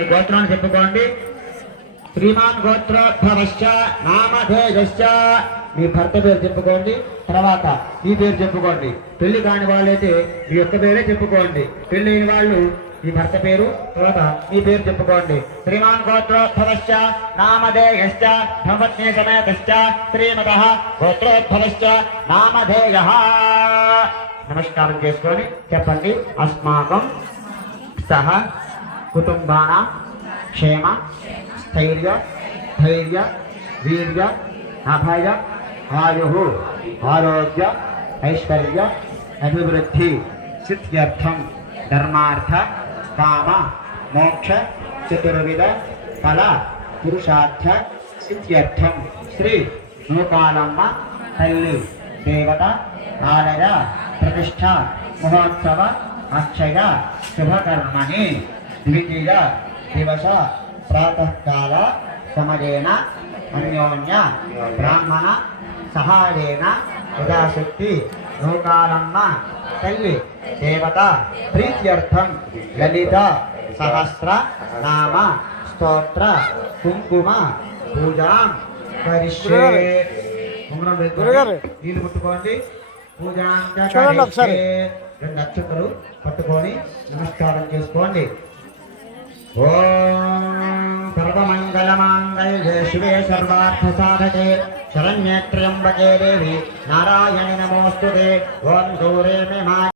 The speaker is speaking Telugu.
గోత్రాన్ని చెప్పుకోండి. శ్రీమాన్ గోత్రోద్భవశ్చ నామధేయశ్చ. మీ భర్త పేరు చెప్పుకోండి. తర్వాత ఈ పేరు చెప్పుకోండి. పెళ్ళి కాని వాళ్ళైతే మీ యొక్క పేరే చెప్పుకోండి. పెళ్ళి అయిన వాళ్ళు ఈ భర్త పేరు తర్వాత మీ పేరు చెప్పుకోండి. శ్రీమాన్ గోత్రోద్భవశ్చ నామధేయశ్చ ధర్మపత్ని సమేతశ్చ శ్రీమత గోత్రోద్భవశ్చ నామధేయ. నమస్కారం చేసుకొని చెప్పండి. అస్మాకం సహ కుటుంబాన క్షేమ స్థైర్య ధైర్య వీర్య అభయ ఆయు ఆరోగ్య ఐశ్వర్య అభివృద్ధి సిద్ధ్యర్థం ధర్మార్థ కామ మోక్ష చతుర్విధ ఫల పురుషార్థ సిద్ధ్యర్థం శ్రీ నూకాలమ్మ తల్లి దేవత ఆలయ ప్రతిష్ట మహోత్సవ అక్షయ శుభకర్మణి ద్వితీయ దివస ప్రాతకాల సమయేన అన్యోన్య బ్రాహ్మణ సహాయేన యథాశక్తి లోకాలమ్మ తల్లి దేవత ప్రీత్యర్థం లలిత సహస్ర నామ స్తోత్ర కుంకుమ పూజాం కరిష్యే. నీళ్ళు చూడండి ఒకసారి. కరిష్యే. రెండు నక్షత్రాలు పట్టుకొని నమస్కారం చేసుకోండి ఓం సర్వమంగళమాంగళ్యే శివే సర్వార్థ సాధకే శరణ్యత్ర్యంబకే దేవి. నారాయణి నమోస్తుతే. ఓం గౌరే మే మా